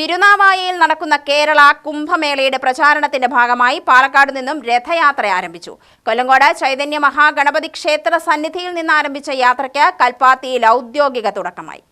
തിരുനാവായയിൽ നടക്കുന്ന കേരള കുംഭമേളയുടെ പ്രചാരണത്തിന്റെ ഭാഗമായി പാലക്കാട് നിന്നും രഥയാത്ര ആരംഭിച്ചു. കൊല്ലങ്കോട് ചൈതന്യ മഹാഗണപതി ക്ഷേത്ര സന്നിധിയിൽ നിന്ന് ആരംഭിച്ച യാത്രയ്ക്ക് കൽപ്പാത്തിയിൽ ഔദ്യോഗിക തുടക്കമായി.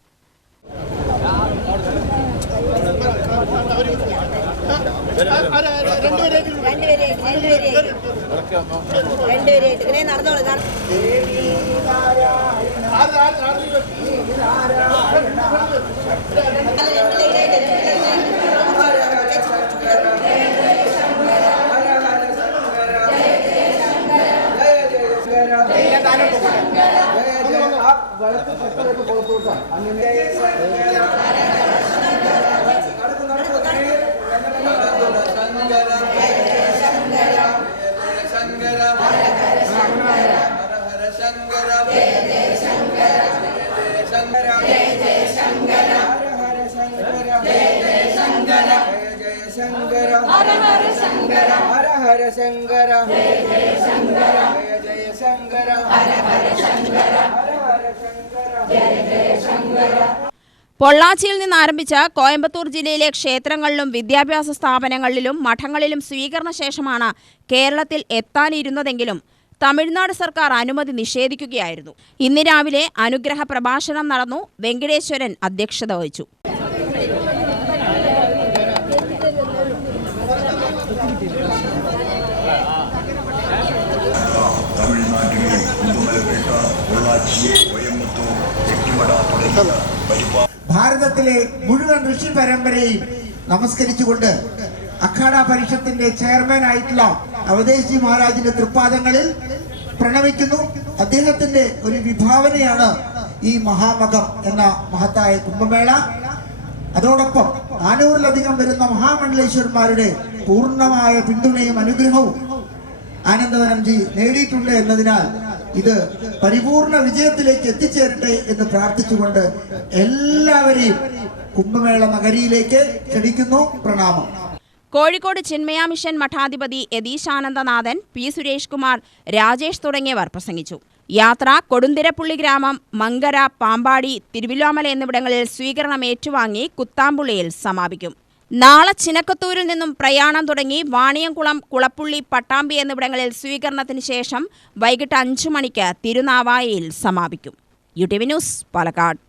പൊള്ളാച്ചിയിൽ നിന്ന് ആരംഭിച്ച കോയമ്പത്തൂർ ജില്ലയിലെ ക്ഷേത്രങ്ങളിലും വിദ്യാഭ്യാസ സ്ഥാപനങ്ങളിലും മഠങ്ങളിലും സ്വീകരണ ശേഷമാണ് കേരളത്തിൽ എത്താനിരുന്നതെങ്കിലും തമിഴ്നാട് സർക്കാർ അനുമതി നിഷേധിക്കുകയായിരുന്നു. ഇന്ന് രാവിലെ അനുഗ്രഹ പ്രഭാഷണം നടന്നു. വെങ്കടേശ്വരൻ അധ്യക്ഷത വഹിച്ചു. ഭാരതത്തിലെ മുഴുവൻ ഋഷി പരമ്പരയും നമസ്കരിച്ചുകൊണ്ട് അഖാഡ പരിഷത്തിന്റെ ചെയർമാൻ ആയിട്ടുള്ള അവധേശ്ജി മഹാരാജിന്റെ തൃപ്പാദങ്ങളിൽ പ്രണമിക്കുന്നു. അദ്ദേഹത്തിന്റെ ഒരു വിഭാവനയാണ് ഈ മഹാമകം എന്ന മഹത്തായ കുംഭമേള. അതോടൊപ്പം 400-ലധികം വരുന്ന മഹാമണ്ഡലേശ്വരന്മാരുടെ പൂർണ്ണമായ പിന്തുണയും അനുഗ്രഹവും ആനന്ദവനംജി നേടിയിട്ടുണ്ട് എന്നതിനാൽ ഇത് പരിപൂർണ വിജയത്തിലേക്ക് എത്തിച്ചേരട്ടെ എന്ന് പ്രാർത്ഥിച്ചുകൊണ്ട് എല്ലാവരെയും കുംഭമേള നഗരിയിലേക്ക് ക്ഷണിക്കുന്നു. പ്രണാമം. കോഴിക്കോട് ചിന്മയ മിഷൻ മഠാധിപതി യതീശാനന്ദനാഥൻ, പി സുരേഷ് കുമാർ, രാജേഷ് തുടങ്ങിയവർ പ്രസംഗിച്ചു. യാത്ര കൊടുന്തിരപ്പള്ളി ഗ്രാമം, മങ്കര, പാമ്പാടി, തിരുവില്ലോമല എന്നിവിടങ്ങളിൽ സ്വീകരണം ഏറ്റുവാങ്ങി കുത്താമ്പുള്ളിയിൽ സമാപിക്കും. നാളെ ചിനക്കത്തൂരിൽ നിന്നും പ്രയാണം തുടങ്ങി വാണിയംകുളം, കുളപ്പുള്ളി, പട്ടാമ്പി എന്നിവിടങ്ങളിൽ സ്വീകരണത്തിന് ശേഷം വൈകിട്ട് 5 മണിക്ക് തിരുനാവായയിൽ സമാപിക്കും. UTV news, Palakkad.